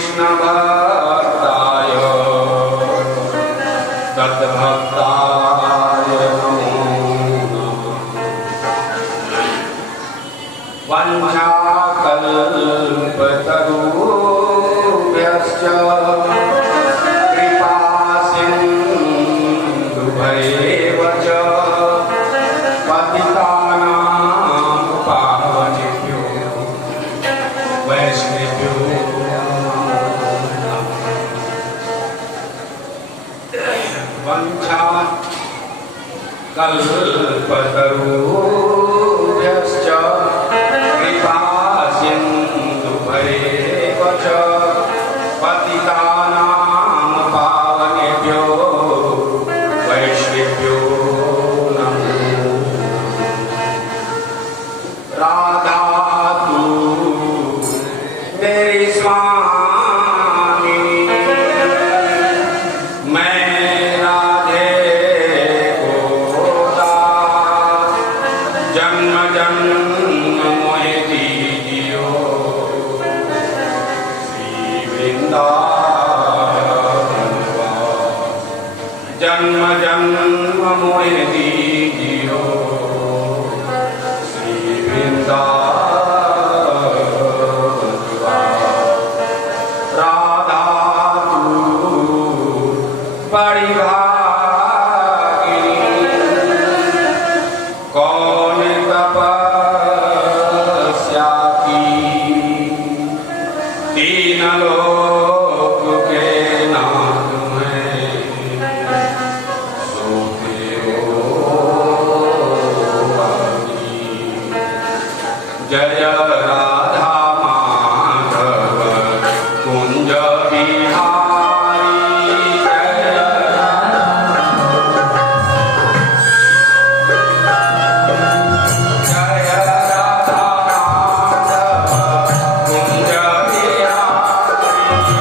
कृष्ण भक्ताय तद्भक्ताय नमो नमः। वंशाकल्पतरुभ्यश्च कृपा सिन्धुभ्यैव च पतितानां पावनेभ्यो वैष्णवेभ्यो वंशाकल्पतरुभ्यश्च कृपा सिन्धुभ्यैव च पतितानां पावनेभ्यो वैष्णवेभ्यो नमो नमः। राधा तू मेरी स्वामी, मैं राधे को दास, जन्म जन्म मोहि दीजियो श्री वृंदावन वास, जन्म जन्म मोहि दीजियो श्री वृंदावन वास। राधा तू बड़ी भागिनी, कौन तपस्या की, तीन लोक के नाथ में सोते हो भागी। जय राधा माधव कुंज बिहारी, जय राधा माधव कुंज बिहारी।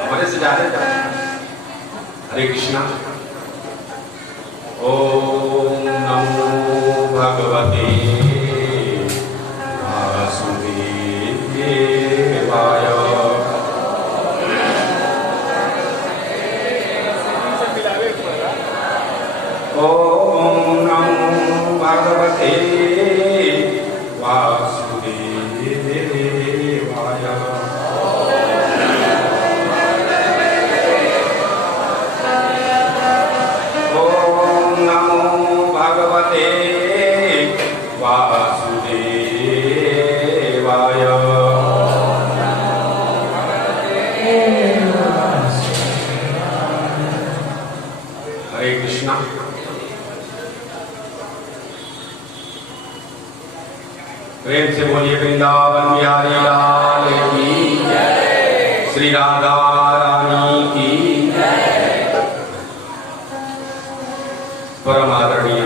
हमारे से ज्यादा हरे कृष्णा। ओम नमो भगवते वासुदेवाय। ओम नमो भगवते वासुदेवाय। ओम नमो भगवते वासुदेवाय। हरे कृष्णा। प्रेम से बोलिए वृंदावन बिहारी लाल की जय। श्री श्री राधा रानी की परम आदरणीय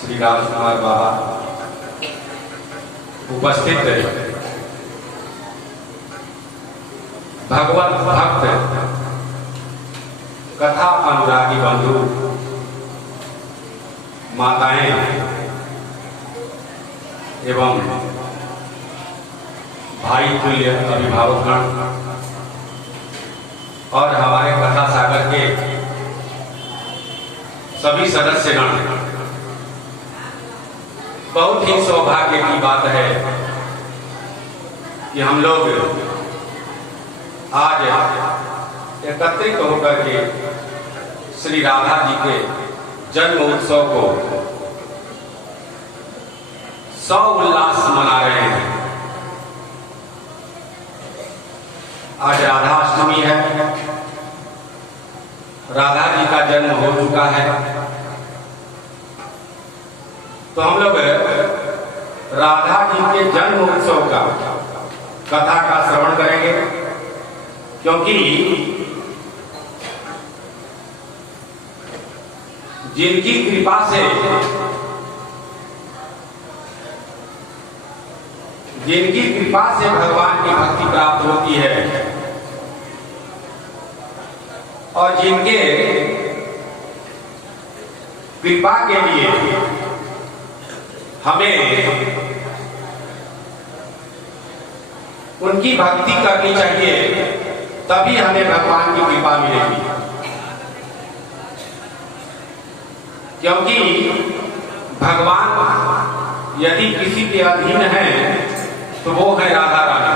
श्री राजकुमार बाबा उपस्थित भगवत भक्त कथा अनुरागी बंधु माताएं एवं भाई तुल्य अभिभावकगण और हमारे कथा सागर के सभी सदस्यगण, बहुत ही सौभाग्य की बात है कि हम लोग आज एकत्रित होकर के श्री राधा जी के जन्म उत्सव को सौ उल्लास मना रहे हैं। आज राधा अष्टमी है, राधा जी का जन्म हो चुका है, तो हम लोग राधा जी के जन्म उत्सव का कथा का श्रवण करेंगे, क्योंकि जिनकी कृपा से भगवान की भक्ति प्राप्त होती है और जिनके कृपा के लिए हमें उनकी भक्ति करनी चाहिए, तभी हमें भगवान की कृपा मिलेगी। क्योंकि भगवान यदि किसी के अधीन है तो वो है राधा रानी।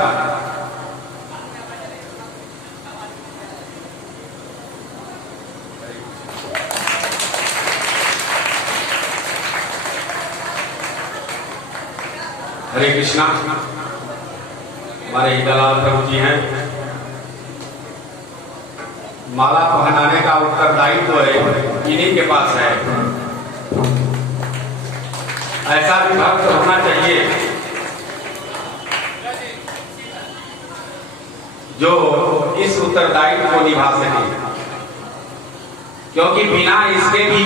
हरे कृष्णा। हमारे हिदालाल प्रभु जी हैं, माला पहनाने का उत्तरदायित्व तो है इन्हीं के पास है। ऐसा भी भक्त होना चाहिए जो इस उत्तरदायित्व को निभा सके, क्योंकि बिना इसके भी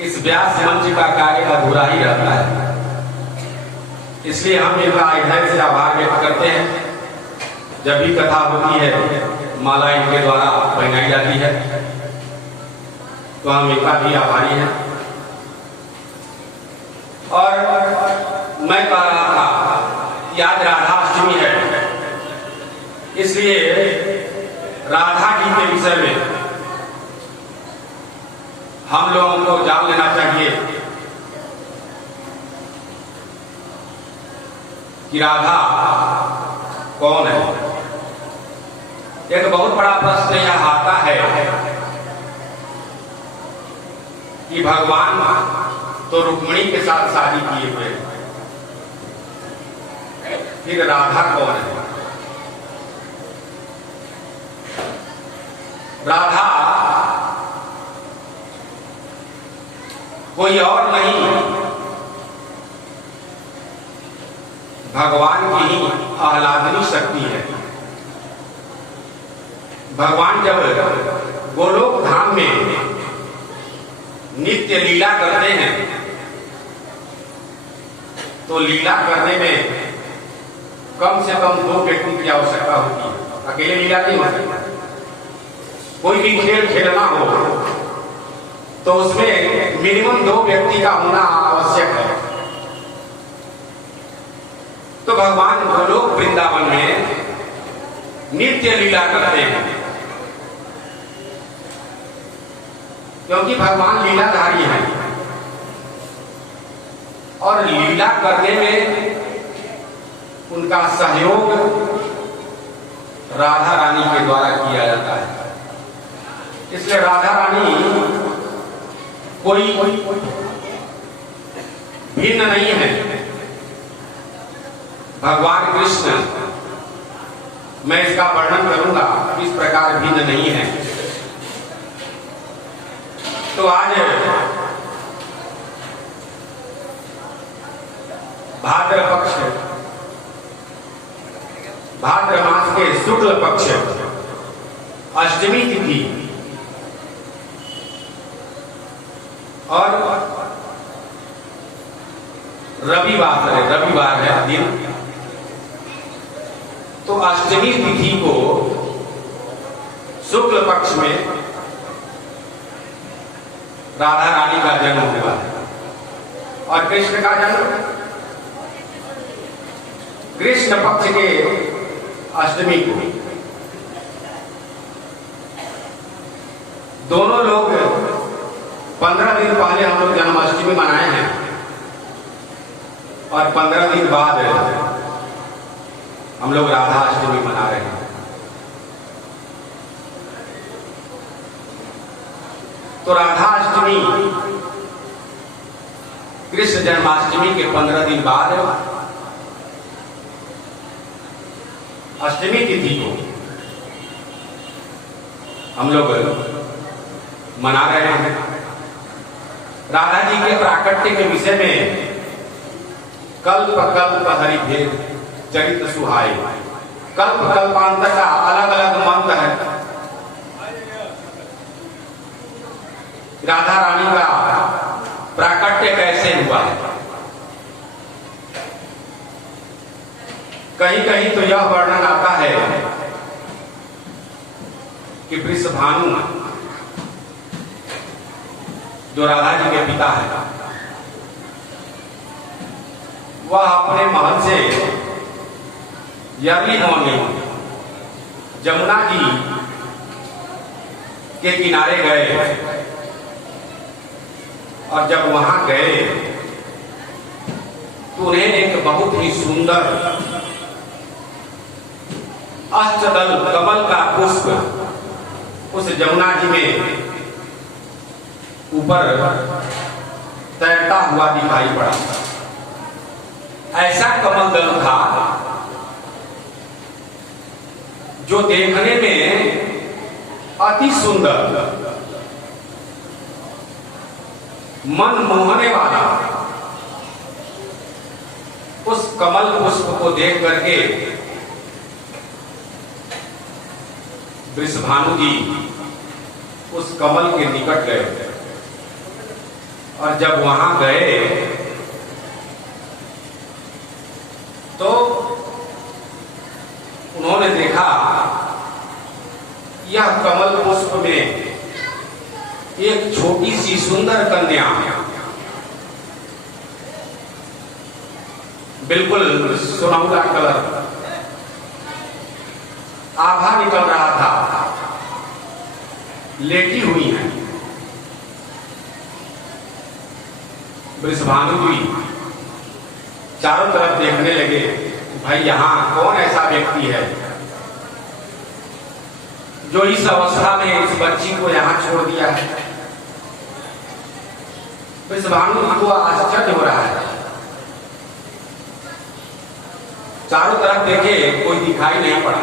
इस व्यास मंच का कार्य अधूरा ही रहता है। इसलिए हम इनका हृदय से आभार व्यक्त करते हैं। जब भी कथा होती है, माला इनके द्वारा पहनाई जाती है, तो हम इनका भी आभारी हैं। और मैं कह रहा था कि आज राधा अष्टमी है, इसलिए राधा जी के विषय में हम लोगों को जान लेना चाहिए कि राधा कौन है। एक बहुत बड़ा प्रश्न यह आता है कि भगवान तो रुक्मिणी के साथ शादी किए हुए, फिर राधा कौन है? राधा कोई और नहीं, भगवान की ही आह्लादनी शक्ति है। भगवान जब गोलोक धाम में नित्य लीला करते हैं, तो लीला करने में कम से कम 2 व्यक्ति की आवश्यकता होती है। अकेले लीला नहीं हो सकती। कोई भी खेल खेलना हो तो उसमें मिनिमम 2 व्यक्ति का होना आवश्यक है। तो भगवान गोलोक वृंदावन में नित्य लीला करते हैं, क्योंकि भगवान लीलाधारी हैं और लीला करने में उनका सहयोग राधा रानी के द्वारा किया जाता है। इसलिए राधा रानी कोई भिन्न नहीं है। भगवान कृष्ण, मैं इसका वर्णन करूंगा, इस प्रकार भिन्न नहीं है। तो आज भाद्र पक्ष शुक्ल पक्ष अष्टमी तिथि और रविवार है दिन, तो अष्टमी तिथि को शुक्ल पक्ष में राधा रानी का जन्म हुआ और कृष्ण का जन्म कृष्ण पक्ष के अष्टमी को। दोनों लोग 15 दिन पहले हम लोग जन्माष्टमी मनाए हैं और 15 दिन बाद हम लोग राधा अष्टमी मना रहे हैं। तो राधा अष्टमी कृष्ण जन्माष्टमी के 15 दिन बाद अष्टमी तिथि को हम लोग मना रहे हैं। राधा जी के प्राकट्य के विषय में कल्प कल्प हरि भेद चरित सुहाए, कल्प कल्पांतर का अलग अलग मंत्र है। राधा रानी का प्राकट्य कैसे हुआ है, कहीं कहीं तो यह वर्णन आता है कि वृषभानु जो राधा जी के पिता है, वह अपने महल से अर्ली मॉर्निंग जमुना जी के किनारे गए और जब वहां गए तो उन्हें एक बहुत ही सुंदर अष्टदल कमल का पुष्प उस जमुना जी में ऊपर तैरता हुआ दिखाई पड़ा। ऐसा कमल दल था जो देखने में अति सुंदर, मन मोहने वाला। उस कमल पुष्प को देख करके वृषभानु जी उस कमल के निकट गए और जब वहां गए तो उन्होंने देखा यह कमल पुष्प में एक छोटी सी सुंदर कन्या बिल्कुल सुनहरा कलर आभा निकल रहा था, लेटी हुई है। वृषभानु जी चारों तरफ देखने लगे, भाई यहां कौन ऐसा व्यक्ति है जो इस अवस्था में इस बच्ची को यहां छोड़ दिया है। वृषभानु जी को आश्चर्य हो रहा है, चारों तरफ देखे कोई दिखाई नहीं पड़ा।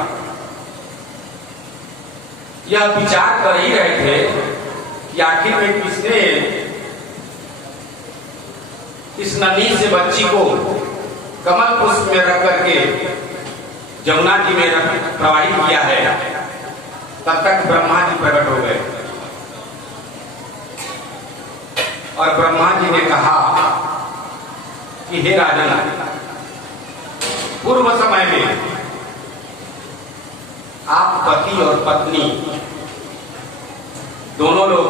यह विचार कर ही रहे थे कि आखिर में किसने इस नन्ही से बच्ची को कमल पुष्प में रख करके जमुना जी में प्रवाहित किया है। तब तक ब्रह्मा जी प्रकट हो गए और ब्रह्मा जी ने कहा कि हे राजन, पूर्व समय में आप पति और पत्नी दोनों लोग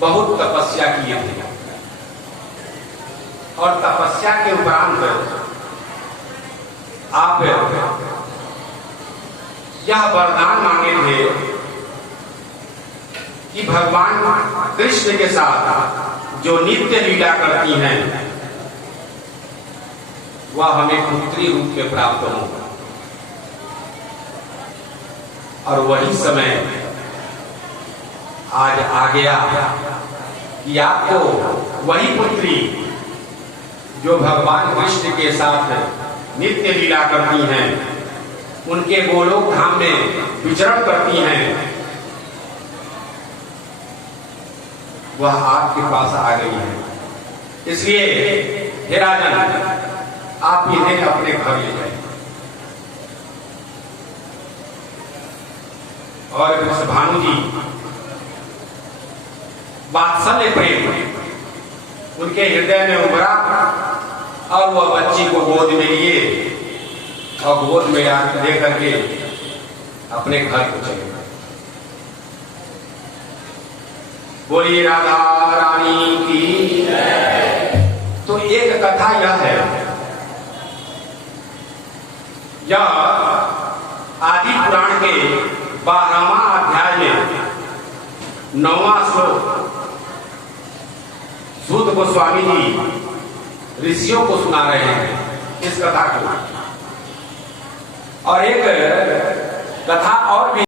बहुत तपस्या किए थे और तपस्या के उपरांत आप यह वरदान मांगे थे कि भगवान कृष्ण के साथ जो नित्य लीला करती हैं वह हमें पुत्री रूप में प्राप्त होगा। और वही समय आज आ गया कि आपको वही पुत्री जो भगवान कृष्ण के साथ नित्य लीला करती हैं, उनके गोलोक धाम में विचरण करती हैं, वह आपके पास आ गई है। इसलिए हे राजन, आप इन्हें अपने घर ले जाएं। और वृषभानु जी वात्सल्य प्रेम उनके हृदय में उभरा और वह बच्ची को गोद में लिए और गोद में लेकर के अपने घर को चले गए। बोलिए राधा रानी की। तो एक कथा यह है, यह आदि पुराण के 12वां अध्याय में 9वां श्लोक सूत गोस्वामी जी ऋषियों को सुना रहे हैं इस कथा को। और एक कथा और भी